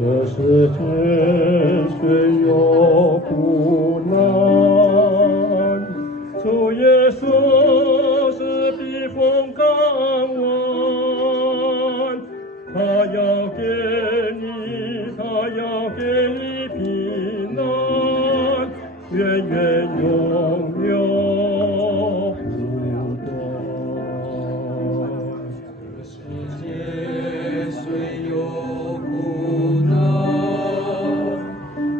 这世间虽有苦难，主耶稣是避风港湾，他要给你，他要给你平安，源源永永不断。这世界虽有苦难，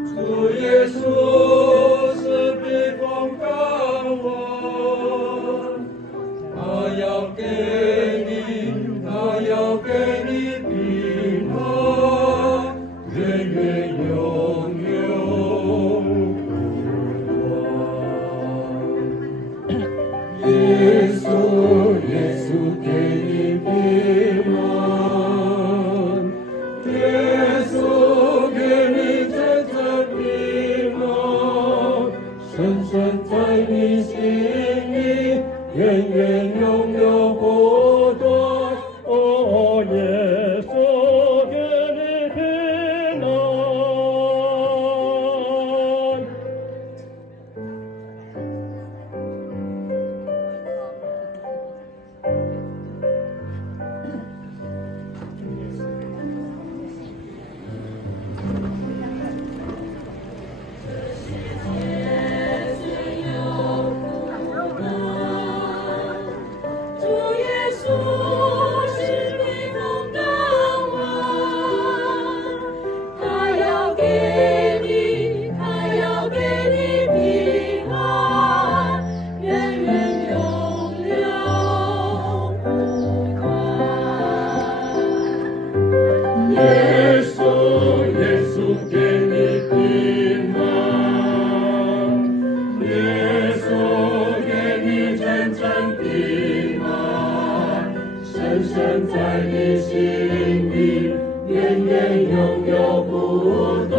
主耶稣是避风港湾，他要给你，他要给你平安，源源永永不断。耶稣，耶稣给你平安，耶稣给你真正平安，深深在你心里，源源永永不断。哦，耶稣给你平安。主耶稣是避风港湾，他要给你，他要给你平安，源源永永不断。耶稣，耶稣给你平安，耶稣给你真正平安，深深在你心里，源源永永不断。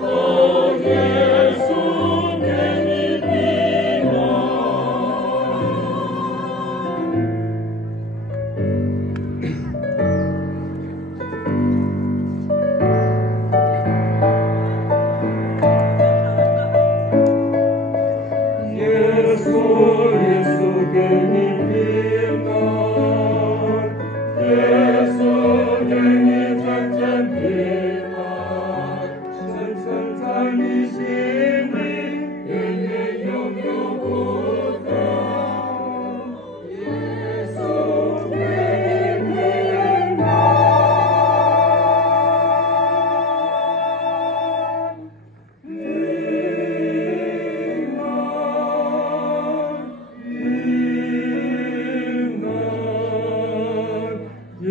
哦，耶稣给你平安。耶稣，耶稣给你平安，耶稣给你真正平安，深深在你心里，源源永永不断。耶稣给你平安，平安，平安，耶